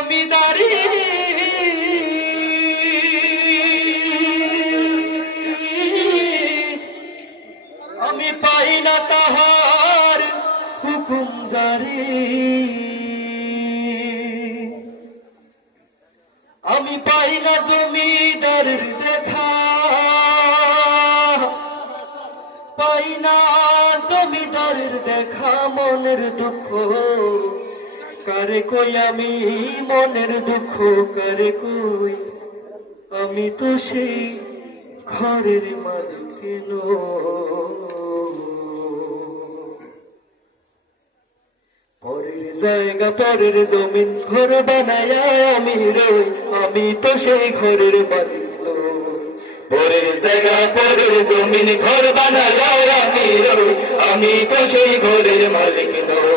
জমিদারি আমি পাই না তাহার হুকুম জারি আমি পাই না জমিদার দেখা পাই না জমিদারের দেখা মনের দুঃখ কারে কই আমি মনের দুঃখ কারে কই আমি তো সেই ঘরের মালিক পরের জায়গা পরের জমিন ঘর বানায় আমি রই আমি তো সেই ঘরের মালিক পরের জায়গা পরের জমিন ঘর বানায় আমি রই আমি তো সেই ঘরের মালিক